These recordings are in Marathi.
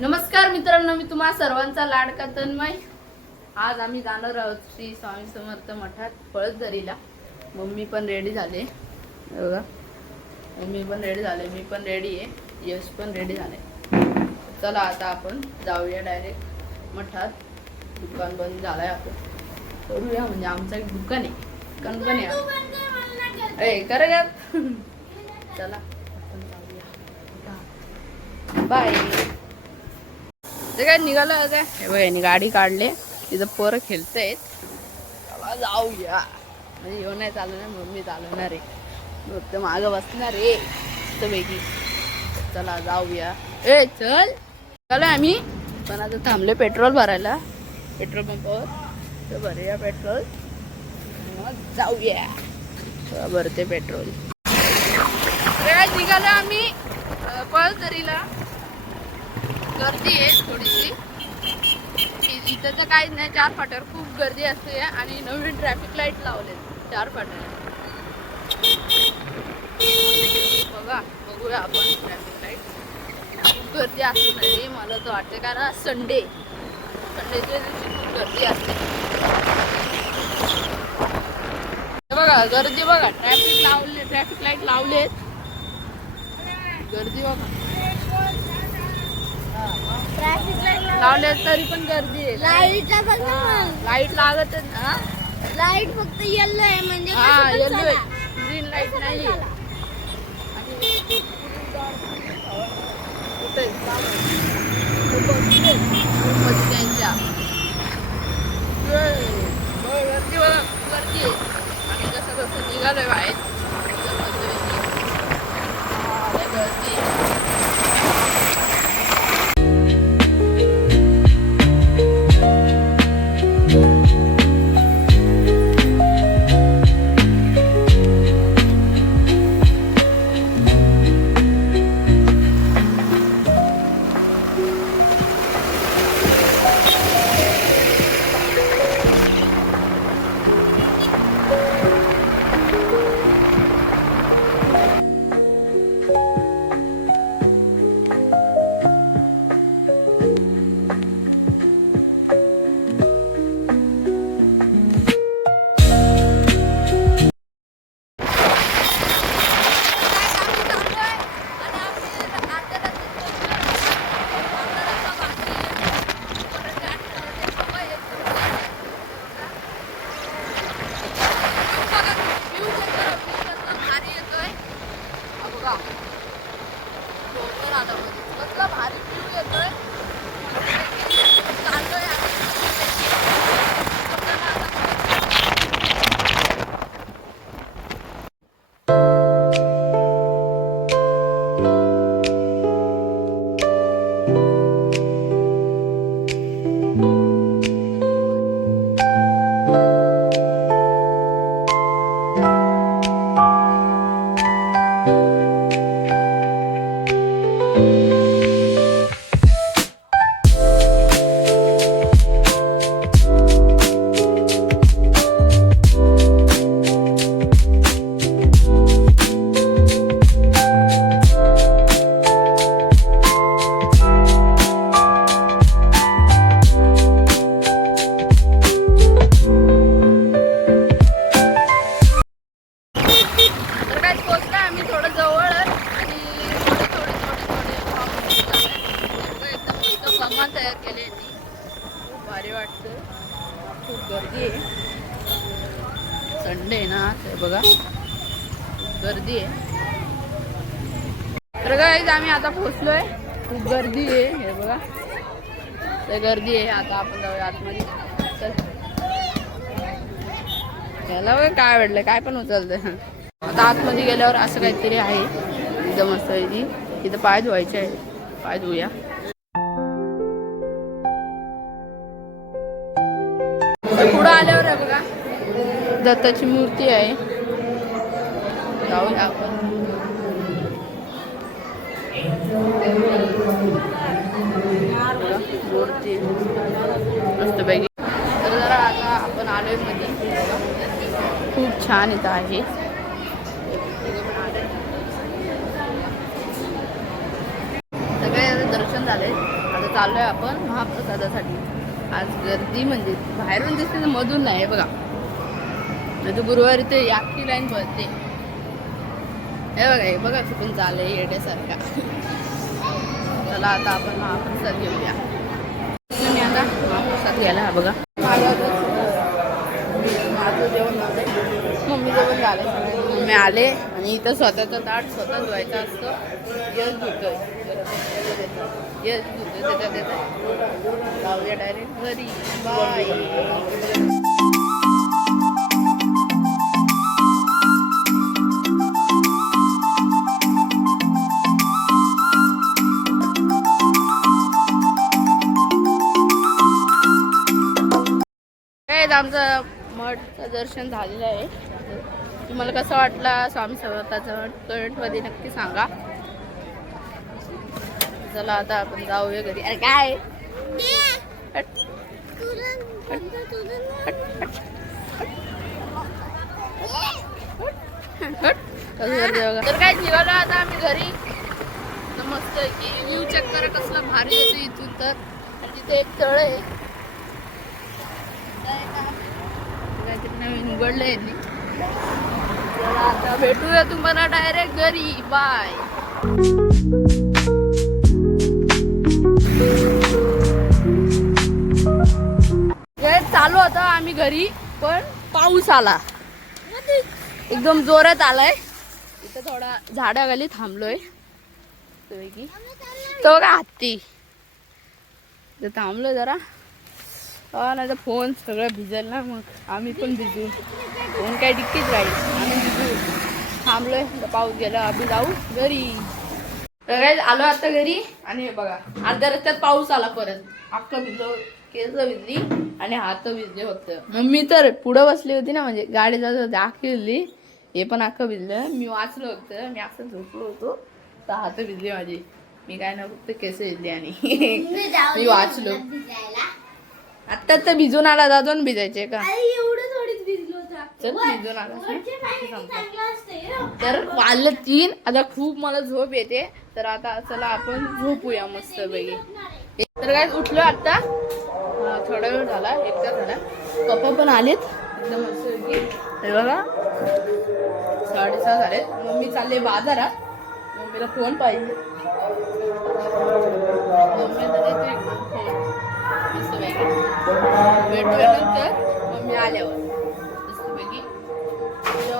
नमस्कार मित्रांनो मी तुम्हा सर्वांचा लाडका तन्मय. आज आम्ही जाणार आहोत श्री स्वामी समर्थ मठात पळसदरीला. मम्मी पण रेडी झाले. बघा. मम्मी पण रेडी झाले मी पण रेडी आहे. यश पण रेडी झाले. चला आता आपण जाऊया डायरेक्ट मठात. दुकान बंद झालाय आपण करूया म्हणजे आमचं एक दुकान आहे. दुकान पण आहे. ए कर चला. आपण जाऊया. बाय. ते काय निघालं काय हे बघ यांनी गाडी काढले. तिथं पोरं खेळतायत. चला जाऊया. म्हणजे येऊन नाही चालवणार मम्मी चालवणार आहे. फक्त मागं बसणार आहे. मस्तपैकी. चला जाऊया. ए चल. चला आम्ही. पण आता थांबले पेट्रोल भरायला. पेट्रोल पंपावर. तर भरूया पेट्रोल. मग जाऊया. भरते पेट्रोल. निघालो आम्ही अं, गर्दी आहे थोडीशी. इथं तर काहीच नाही चार फाट्यावर खूप गर्दी असते आणि नवीन ट्रॅफिक लाइट लावले चार फाट्यावर. बघा बघूया आपण ट्रॅफिक लाइट खूप गर्दी असते म्हणजे मला तर वाटते कारण संडे संडेच्या दिवशी खूप गर्दी असते. बघा गर्दी बघा ट्रॅफिक लावले ट्रॅफिक लाइट लावलेत. गर्दी बघा. लावले तरी पण गर्दी आहे. ना मग. लाइट लागतच ना. लाइट फक्त येल्लो आहे म्हणजे हा कसं पण येलो चला. ग्रीन लाइट नाही त्यांच्या? गर्दी बघा गर्दी आहे आणि कसं कसं निघालोय बाहेर. खूप गर्दी आहे. संडे आहे ना ते बघा. गर्दी आहे. तर काय आम्ही आता पोचलोय खूप गर्दी आहे हे बघा. ते गर्दी आहे आता आपण जाऊया आतमध्ये. चल. याला बघा काय वाटलं काय पण उचलतं आता आतमध्ये गेल्यावर असं काहीतरी आहे. एकदम मस्त आहे ती. तिथं पाय धुवायचे आहे पाय धुया. पुढं आल्यावर आहे बघा. दत्ताची मूर्ती आहे. जाऊया आपण. तर जरा आता आपण आलोयमध्ये खूप छान इथं आहे. सगळे दर्शन झाले. आता चाललोय आपण महाप्रसादासाठी. आज गर्दी म्हणजे बाहेरून दिसते तर मधून नाही बघा. म्हणजे नाही तर गुरुवारी ते याखी लाईन बसते हे बघा हे बघा चुकून चाललंय येड्यासारखा. चला आता आपण महाप्रसाद घेऊया. मी आता महाप्रसाद घ्यायला हा बघा. माझं जेवण झालं मम्मी जेवण झालं मी आले आणि इथं स्वतःचं ताट स्वतः धुवायचं असतं. यश धुतोय. यश धुतोय त्याच्यात येतं जाऊया डायरेक्ट घरी. बाय. आमचं मठचं दर्शन झालेलं आहे. तुम्हाला कसं वाटला स्वामी समर्थाचं मठ कमेंटमध्ये नक्की सांगा. चला आता आपण जाऊया घरी. अरे काय? तर काय निघालो आता आम्ही घरी. तर मस्त की व्ह्यू चेक करा कसला भारी येतो इथून तर. आणि तिथे एक तळ आहे. काहीतरी नवीन उघडलं आहे भेटूया तुम्हाला डायरेक्ट घरी. बाय चालू होता आम्ही घरी पण पाऊस आला. एकदम जोरात आलाय. इथं थोडा झाडाखाली थांबलोय. तो का हत्ती? तर थांबलोय जरा. नाही तर फोन सगळं भिजल ना मग. आम्ही पण भिजू. फोन काय डिक्कीच राहील. आम्ही भिजू. थांबलोय. पाऊस गेला आम्ही जाऊ घरी. काय आलो आता घरी. आणि बघा अर्ध्या रस्त्यात पाऊस आला परत. अख्खं भिजलो केस भिजली आणि हात भिजले फक्त. मम्मी तर पुढं बसली होती ना म्हणजे गाडी जात दाखवली. हे पण अख्खं भिजलं. मी वाचलं होतं मी असं झोपलो होतो. तर हात भिजली माझी. मी काय ना फक्त केस भिजली आणि मी वाचलो. आता तर भिजून आला जातो भिजायचे का एवढं थोडीच भिजलो होता चल. आला. तर वाजलं तीन आता खूप मला झोप येते. तर आता चला आपण झोपूया मस्त पैकी. तर काय उठलो आता. थोडा वेळ झाला एक तास झाला पप्पा पण आलेत. एकदम मस्त पैकी. हे बघा. साडेसहा झालेत. मम्मी चालले बाजारात. मम्मीला फोन पाहिजे. मम्मी मस्त भेटूया नंतर. मम्मी आल्यावर.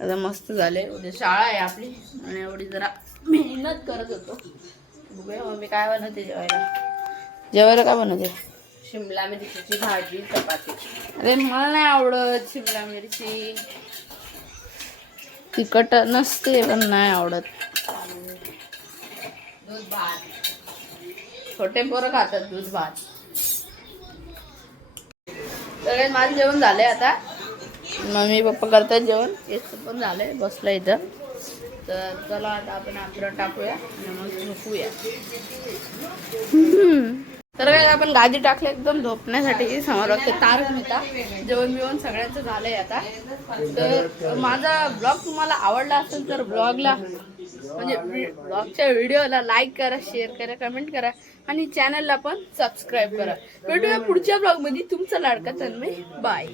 आता मस्त झाले. उद्या शाळा आहे आपली. आणि एवढी जरा मेहनत करत होतो. बघूया मम्मी काय बनवते जेवायला. जेवायला काय बनवते? शिमला मिरचीची भाजी चपाती. अरे मला नाही आवडत शिमला मिरची. तिखट नसते पण नाही आवडत. दूध भात. छोटे पोरं खातात दूध भात. तर काय माझं जेवण झालंय आता. मम्मी पप्पा करतात जेवण? याचं पण झालंय बसलं इथं. तर चला आता आपण अंतरण टाकूया आणि मग झोपूया. तर काय आपण गादी टाकली एकदम झोपण्यासाठी समोर तार तारक जेवण बिवण सगळ्यांचं झालंय आता. तर माझा ब्लॉग तुम्हाला आवडला असेल तर ब्लॉगला म्हणजे ब्लॉगच्या व्हिडिओला लाईक करा शेअर करा कमेंट करा आणि चॅनलला पण सबस्क्राईब करा. भेटूया पुढच्या ब्लॉगमध्ये तुमचा लाडका तन्मय. बाय